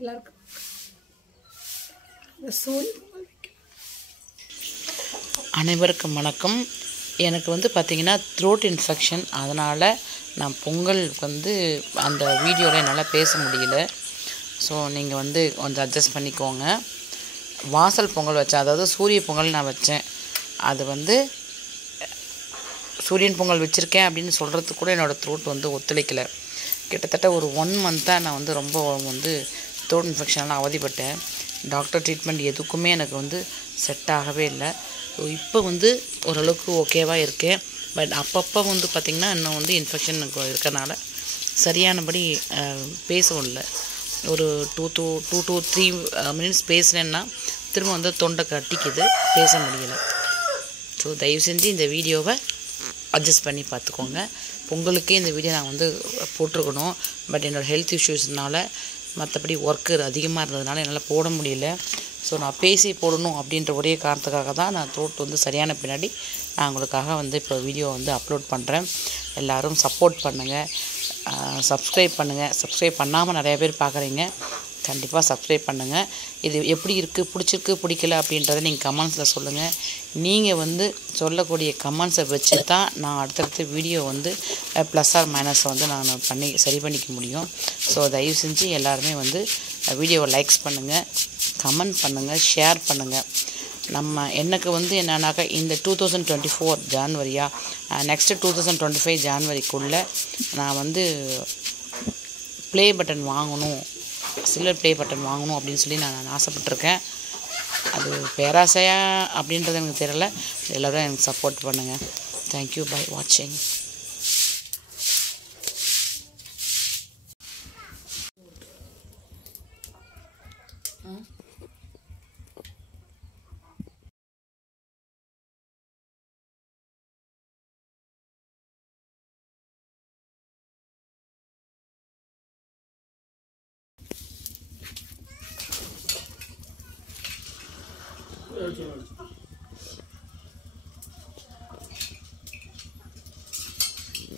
எல்லாருக்கும் சூரிய அனைவருக்கும் வணக்கம். எனக்கு வந்து பார்த்திங்கன்னா த்ரோட் இன்ஃபெக்ஷன், அதனால் நான் பொங்கல் வந்து அந்த வீடியோவில் என்னால் பேச முடியல. ஸோ நீங்கள் வந்து கொஞ்சம் அட்ஜஸ்ட் பண்ணிக்கோங்க. வாசல் பொங்கல் வச்சேன், அதாவது சூரிய பொங்கல் நான் வச்சேன். அது வந்து சூரியன் பொங்கல் வச்சுருக்கேன் அப்படின்னு சொல்கிறதுக்கு கூட என்னோடய த்ரோட் வந்து ஒத்துழைக்கலை. கிட்டத்தட்ட ஒரு 1 மந்த்தாக நான் வந்து ரொம்ப வந்து த்ரோட் இன்ஃபெக்ஷனால் அவதிப்பட்டேன். டாக்டர் ட்ரீட்மெண்ட் எதுக்குமே எனக்கு வந்து செட் ஆகவே இல்லை. ஸோ இப்போ வந்து ஓரளவுக்கு ஓகேவாக இருக்கேன். பட் அப்பப்போ வந்து பார்த்திங்கன்னா இன்னும் வந்து இன்ஃபெக்ஷன் இருக்கறனால சரியானபடி பேசவும் இல்லை. ஒரு 2 to 3 மினிட்ஸ் பேசினேன்னா திரும்ப வந்து தொண்டை கட்டிக்குது, பேச முடியலை. ஸோ தயவு செஞ்சு இந்த வீடியோவை அட்ஜஸ்ட் பண்ணி பார்த்துக்கோங்க. பொங்கலுக்கே இந்த வீடியோ நான் வந்து போட்டிருக்கணும். பட் என்னோடய ஹெல்த் இஷ்யூஸ்னால, மற்றபடி ஒர்க்கு அதிகமாக இருந்ததுனால என்னால் போட முடியல. ஸோ நான் பேசி போடணும் அப்படின்ற ஒரே காரணத்துக்காக தான் நான் த்ரோட் வந்து சரியான பின்னாடி நான் உங்களுக்காக வந்து இப்போ வீடியோ வந்து அப்லோட் பண்ணுறேன். எல்லோரும் சப்போர்ட் பண்ணுங்கள், சப்ஸ்கிரைப் பண்ணுங்கள். சப்ஸ்கிரைப் பண்ணாமல் நிறையா பேர் பார்க்குறீங்க, கண்டிப்பாக சப்ஸ்கிரைப் பண்ணுங்கள். இது எப்படி இருக்குது, பிடிச்சிருக்கு பிடிக்கல அப்படின்றத நீங்கள் கமெண்ட்ஸில் சொல்லுங்கள். நீங்கள் வந்து சொல்லக்கூடிய கமெண்ட்ஸை வச்சு தான் நான் அடுத்தடுத்த வீடியோ வந்து ப்ளஸ் ஆர் மைனஸை வந்து நான் சரி பண்ணிக்க முடியும். ஸோ தயவு செஞ்சு எல்லாருமே வந்து வீடியோவை லைக்ஸ் பண்ணுங்கள், கமெண்ட் பண்ணுங்கள், ஷேர் பண்ணுங்கள். எனக்கு வந்து என்னன்னாக்கா இந்த 2024 ஜான்வரியா நெக்ஸ்ட்டு 2025 ஜான்வரிக்குள்ளே நான் வந்து ப்ளே பட்டன் வாங்கணும், சில்வர் ப்ளே பட்டன் வாங்கணும் அப்படின்னு சொல்லி நான் ஆசைப்பட்டிருக்கேன். அது பேராசையா அப்படின்றது எனக்கு தெரியல. எல்லோரும் எனக்கு சப்போர்ட் பண்ணுங்கள். தேங்க்யூ, பை வாட்சிங்.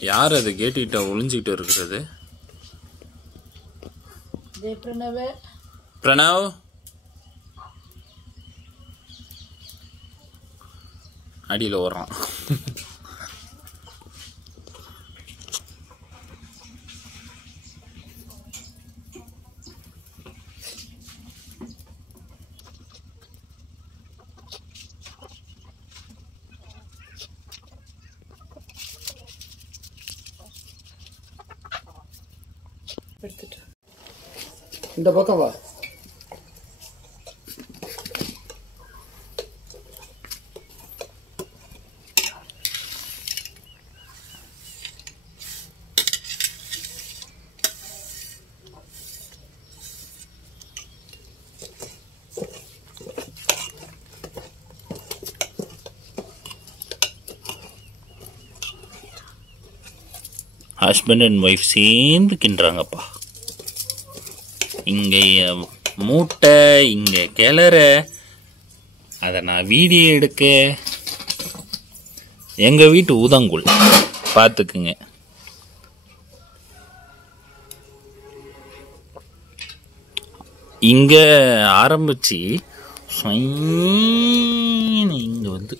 யார் அது கேட்டுக்கிட்ட ஒளிஞ்சிக்கிட்டு இருக்கிறது? பிரணவ், அடியில் ஓடுறான். இந்த பக்கம் வா. ஹஸ்பண்ட் அண்ட் ஒய்ஃப் சேர்ந்து கிண்டுறாங்கப்பா. இங்கே மூட்டை, இங்கே கிளற, அதை நான் வீடியோ எடுக்க. எங்கள் வீட்டு ஊதாங்குள் பார்த்துக்குங்க. இங்கே ஆரம்பிச்சு இங்கே வந்து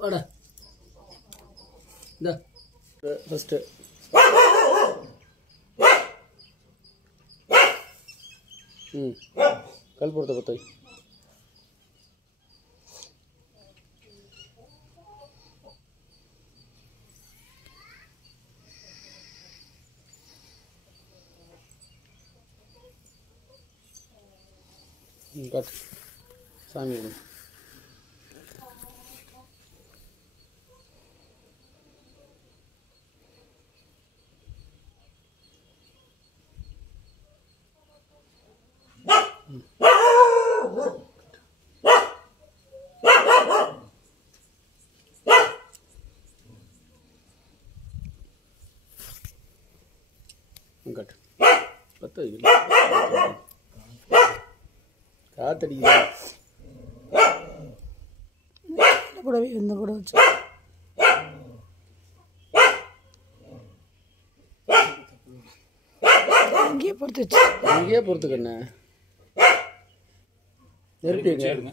வாடா. இந்த ஃபஸ்ட்டு ம் கல்புரத்தை பற்ற வை. காட்டு சாமி கும்பிடு. காட்டு பற்ற வைக்கல காத்தடிக்குது. கூடவே இந்த கூட வச்சு இங்கேயே பொறுத்து வச்சு அங்கேயே பொறுத்துக்கண்ணே நெருப்பிங்க.